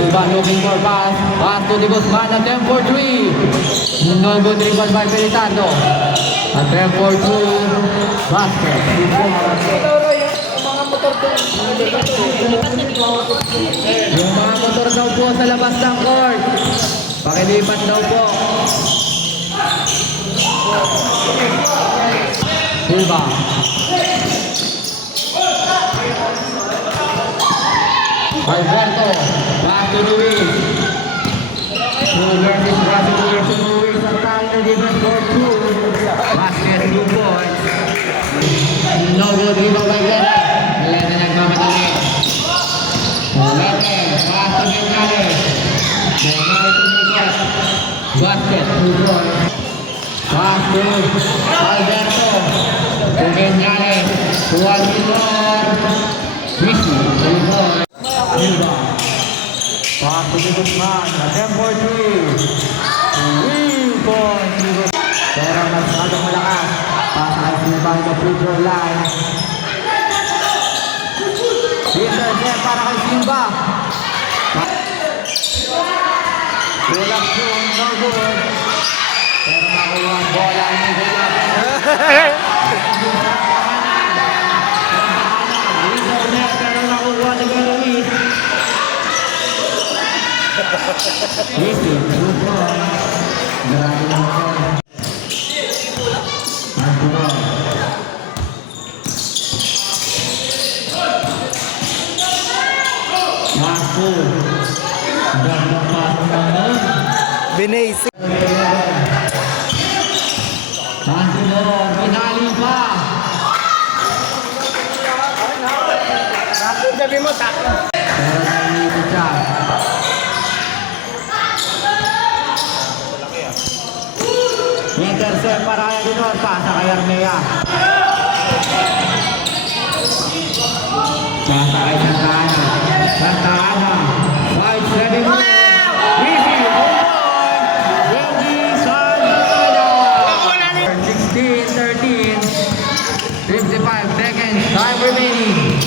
Silva looking for pass. Pass to the Guzman. Attempt for three. No good rebound by Felitando. Attempt for two. Basket. Yung mga motor daw po sa labas ng court. Pakilipat daw po. Silva. Alberto. Back to Luis. Versus Brazil to Luis. Ang tangin na defense for two. Basket 2 points. No good rebound by Glenn. Glenn na nagmamadali. Glenn. Pass to Bengales. Bengales to Miguel. Basket 2 points. Pass to Alberto. To Bengales. To Alvidor. Ricky. 2 points. Silva. Pass to the Guzman. Attempt for three. 3 points. Pero masyadong malakas. Pass kay Silva in the free throw line. Intercept para kay Silva. Tulak yun, no good. Pero makuha ang bola ni Gulapan. Pero nakuha ni Luis. Easy, 2 points. Grabe naman. Binase. Santinor, pinali pa. Takot, sabi mo, takot. Pero nainipit siya. Intercept para kay Dinor. Pasa kay Armea. Pasa kay Santana. Santana. 5-7 mo. Easy. Reggie Santana. 16-13. 55 seconds. Time remaining.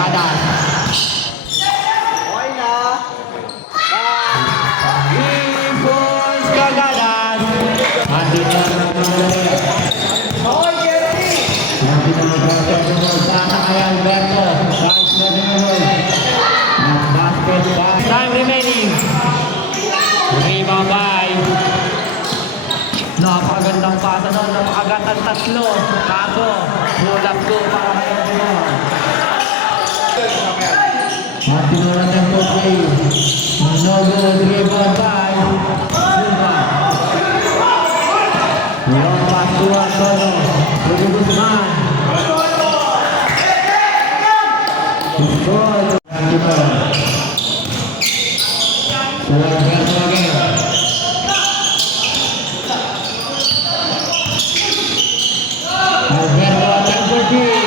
Magadas. Impulse Kagadas. Andi na Alberto. Time remaining. Rebound by. Napakagandang pasa doon. Napakagandang tatlo. Kaso, bulak ko para kay Antinor. Antinor ang tempo play. No good rebound by Silva. Long pass to Antonio. To the Guzman. Good. Antinor. To Alberto again. Alberto attempt for three.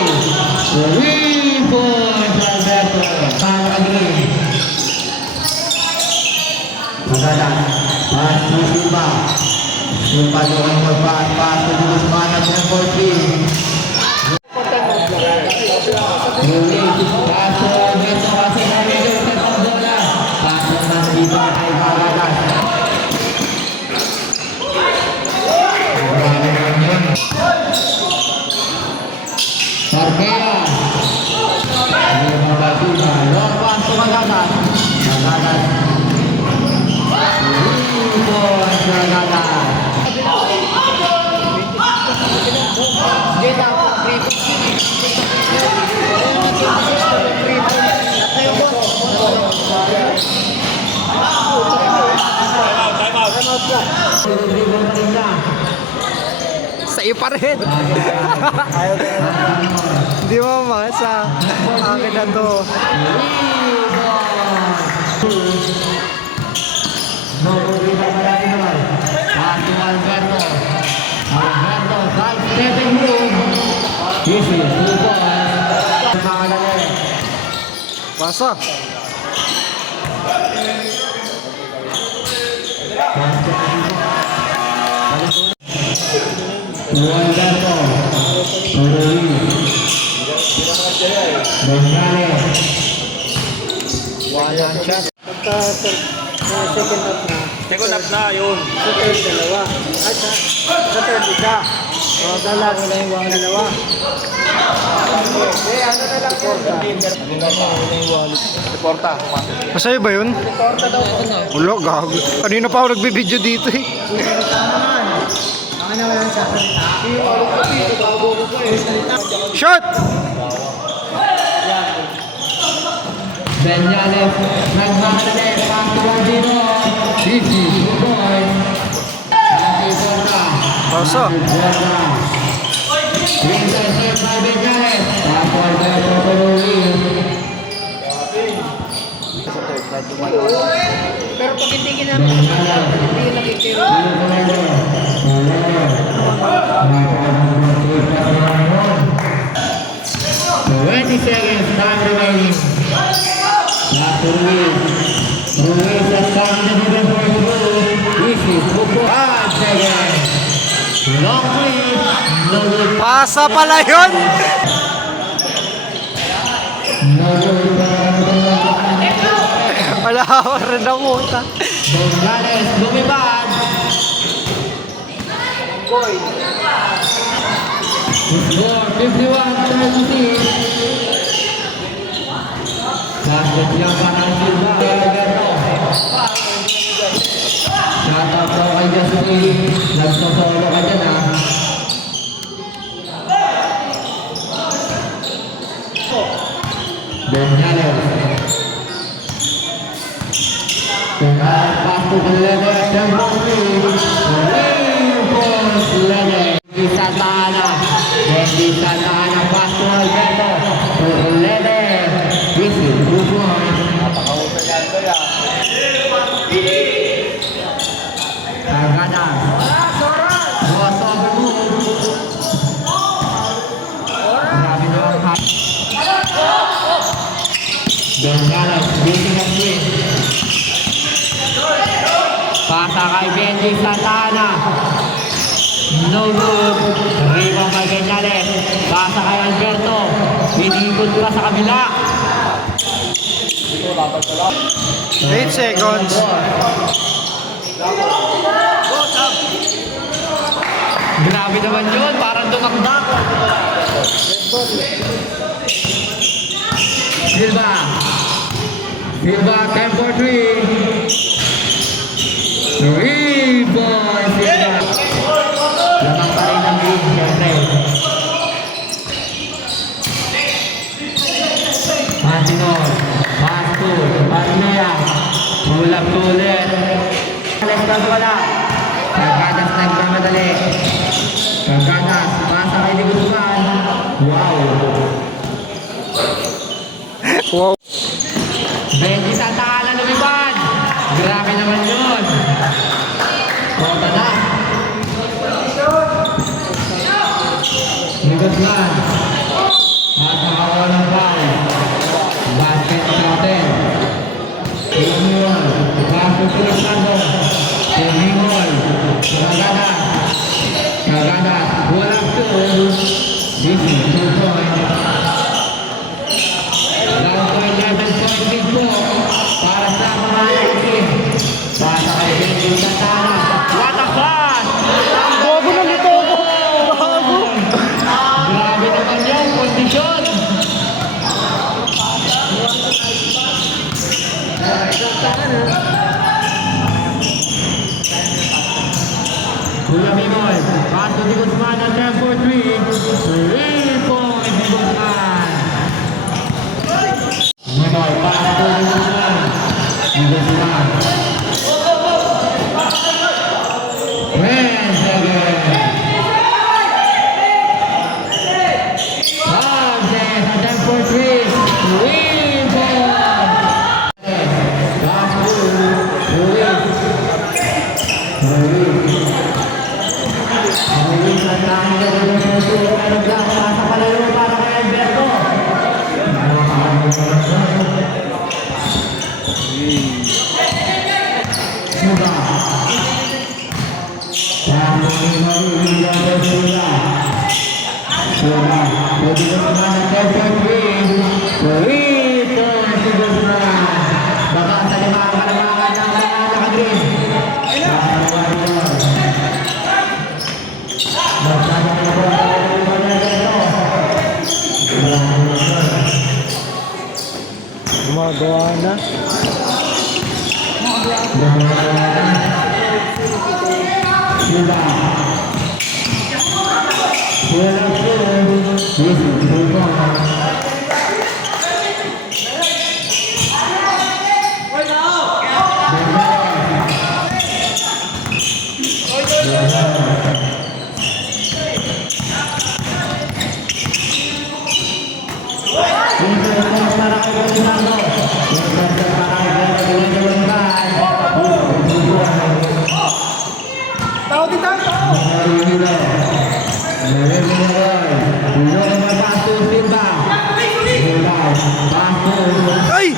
3 points Alberto. Para again. Magadas. Pass to Silva. Silva looking for pass. Pass to the Guzman attempt for three. Release. Pass to Alberto kasi nalilito ang bola. Pass naman dito kay Magadas. Sarkea. Ini membantunya. Long pass to Magadas. Magadas. Magadas. Sa iyo pa rin. Hindi mo masa. Akin na to. Alberto. Alberto, 5-7 move. Easy, 2 points. Pasa. Alberto. Bengales. One hand shot. Pagka second half na. Second half na yun. Sa third, dalawa. Ay, sa third, isa. O, dalag. Wala yung wang dalawa. Eh, ano na lang yun? Reporta. Masaya ba yun? Ulo, gago. Kanina pa ako nagbibideo dito eh. Shot! Benyales, nagmamali, Pangtuladino, Easy, Bukoy, Nakiporta, Paso. Intercept by Benyales, tapos by Tuturuin. Pero pag hindi ginamit, hindi nakikita. 20 seconds, time remaining. Ruiz. Ruiz has come to the first move. Easy, 5 seconds. Long lead. No good. Pasa pala yun! No good. Wala ako rin ang uta. Gonzales, lumipad. Score 51-36. Basket yang kanan Silva. Alberto. Shut up daw kay Jasmine. Nagsosolo ka dyan ha. Gonzales. Pass to the level. Tempo 3. Level. Di Santana. Di Santana. Pass to Alberto. Level. Easy. 2 points. Tagada. Crossover move. Grabe na ang hap. Gonzales. Beating up swing. Pasa kay Benji Santana. No good. Rebound kay Benyales. Pasa kay Alberto. Inikot pa sa kabila. 8 seconds. Grabe naman yun. Parang dumakdak. Silva. Silva, time for 3. 3 points. Silva. Lamang pa rin ang lead, syempre. Mantinor. Pass to Arnea. Pull-up to ulit. Alextas wala. Kagadas nagmamadali. Kagadas. Pasa kay Di Guzman. Wow. Wow. Benji Santana lumipad. Grabe naman yun. Kota na. Di Guzman. At nakawa ng foul. Basket natin. Inuman. Bago Tulisado. Tumingol. Kagadas. Kagadas. Walang to. Easy. 2 points. Down to 11 points din po para sa mga team. Pasa kay Benji Santana. What a pass! Bago na nito ako. Bago. Grabe naman yung kondisyon. Kuya Mimoy. Pass to Di Guzman at 10 for 3. 3 points Di Guzman. Mimoy. Pass to Di Guzman. Di Guzman. 10 seconds. Pwede ko naman ang 10.3. Pwede ko naman. ng naka-green. Gumagawa na. Tao din tayo. Ay!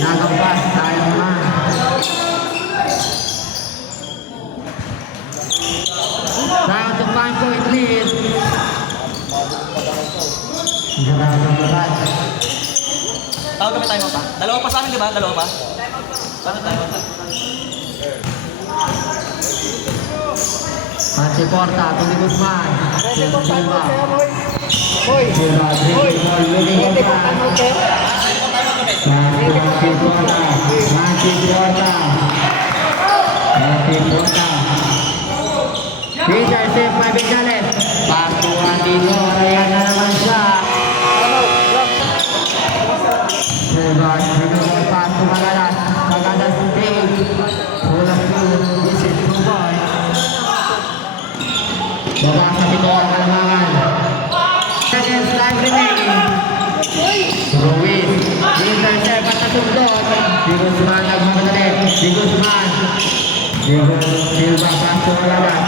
Nagabas tayo naman. Round to 5-point lead. Tawag kami tayo pa. Dalawa pa sa amin, di ba? Dalawa pa? Bakit tayo pa? Pansi Porta, Tony Guzman. Silva. Hoy! Silva, Hoy! looking Hindi ko at ano ke? Pansi Porta. Pansi Porta. Pansi Porta. Peter, safe by Bigales. Patuan dito, ayan na naman siya. Silva, binigay pass to Magalas. Magalas stage. Kulang yun, this is 2 points. Baba sa pito ang kalamangan. Seconds time remaining. Ruiz, intercept at nasundot. Si Guzman nagmamadali. Si Guzman. Silva, pass to Magalas.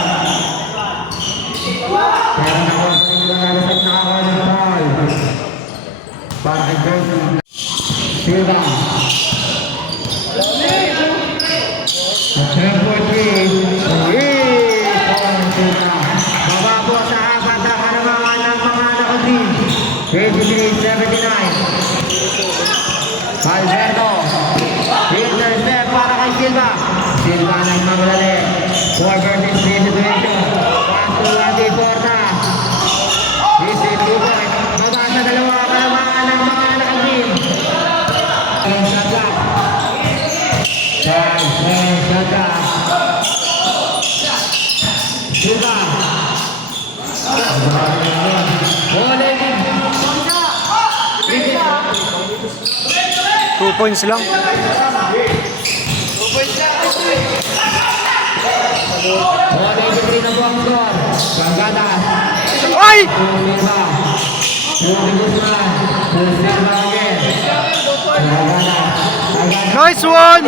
Pero nakuha sa nila nga sa nakakuha ng foul. Para kay Guzman. Silva. At 10-4-3. Ruiz. Silva. Bababo sa apat na kalamangan ng mga nakagreen. 23-79. Alberto. Intercept para kay Silva. Silva nagmamadali. 4 versus 3 situation. Pass to Andy Porta. This is 2 points. Baba sa dalawa kalamangan ng mga nakagreen. Shot clock. 10 shot clock. Silva. 2 points lang. Ay! Nice one!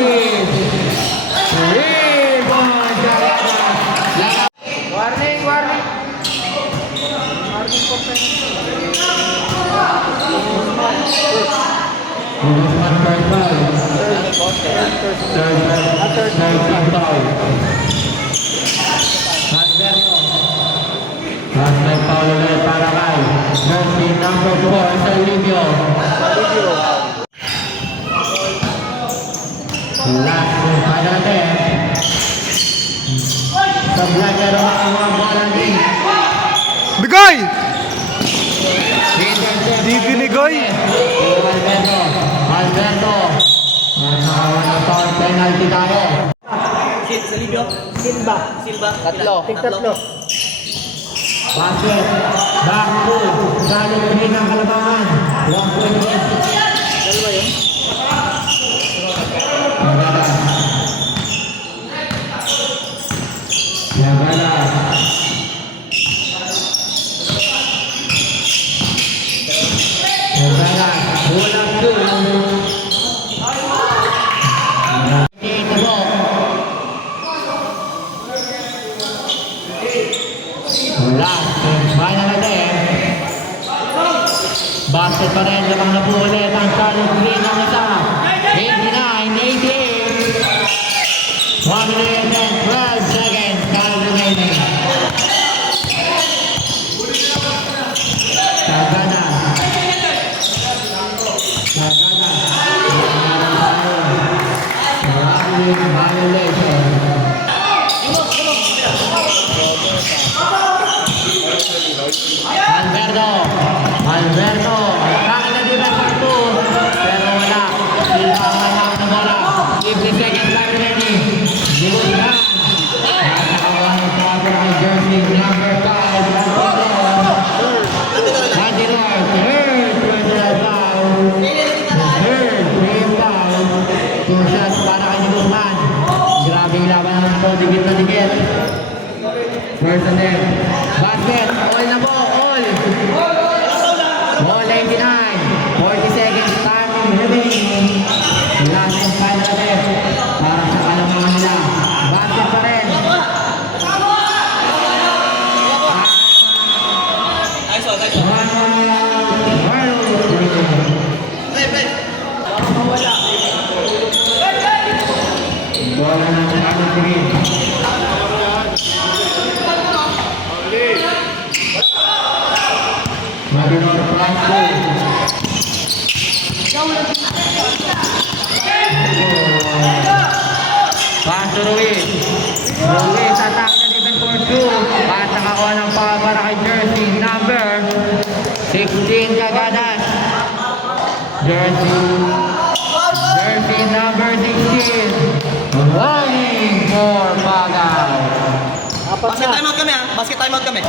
Warning, warning. May Paulo ulit para kay jersey number 4 sa Livio. Last final attempt. Sa Blanquero ang mga bola ni Bigay! Di binigay. Alberto. Nakawa ng foul penalty tayo. Sa Libyo? Silva. Silva? Tatlo. Basket. Back to. Galing rin ng kalabangan. 1 point win. Dalawa yun? Yagala. Yagala. Yagala. Kulang doon. Dito mo. Last. Final attempt. Basket pa rin, lamang na po ulit ang Charlotte Green ng isa. 89-88. 1 minute and 12 seconds. Time remaining. Sagana. Sagana. Maraming violation. Alberto, kaya na di ba ito? Pero wala. Silva ang anak na bola. 50 seconds lang remaining. Gilutan. Nakakawahan ng cover ng jersey number 5. Antinor, third personal foul. Third free foul. 2 shots para kay Gilutan. Grabe yung laban ng ito. Digit na digit. First and 10. Basket. All na po. All. Ball 89. 40 seconds time remaining. Last and final attempt para sa kalamangan nila. Basket pa rin. Nice one, nice one. Bola na sa ating tingin. Madinor Franco. Pass to Ruiz. Ruiz attack na defense for 2. Pass nakakuha ng foul para kay jersey number 16 Cagadas. Jersey number 16. Running for Pagaw. Basket timeout kami ha. Basket timeout kami.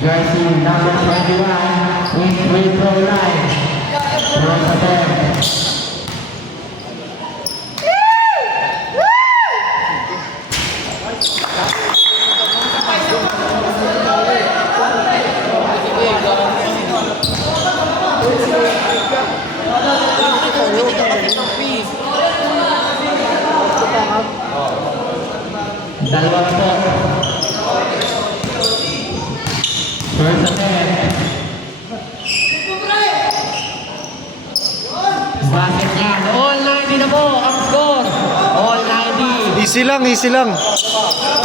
Jersey number 21 in free throw line. First attempt. Dalawa na po. First attempt. Basket niya. All 90 na po ang score. All 90. Easy lang, easy lang.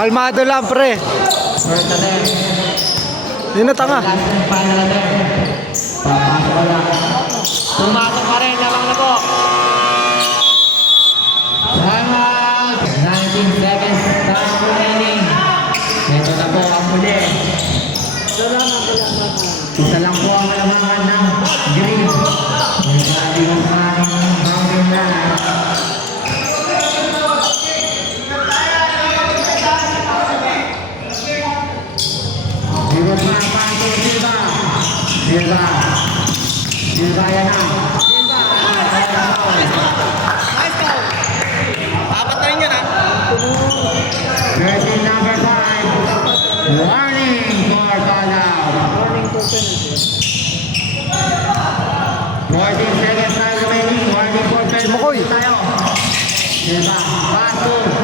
Kalmado lang, pre. First attempt. Yun na tanga. Last and final attempt. Papasok ko lang. Pumasok pa rin. Lamang na po. Time out. 19 seconds. Time remaining. Ito na po ang muli. Isa lang po ang kalamangan ng green. May sabi ng bounding line. Silva pa, paso Silva. Silva yan na. Silva. Nice foul. Apat na rin yun ha. Jersey number 5. Warning for call out. 14 seconds time remaining. Warning for penalty Makoy. tayo. Silva, paso.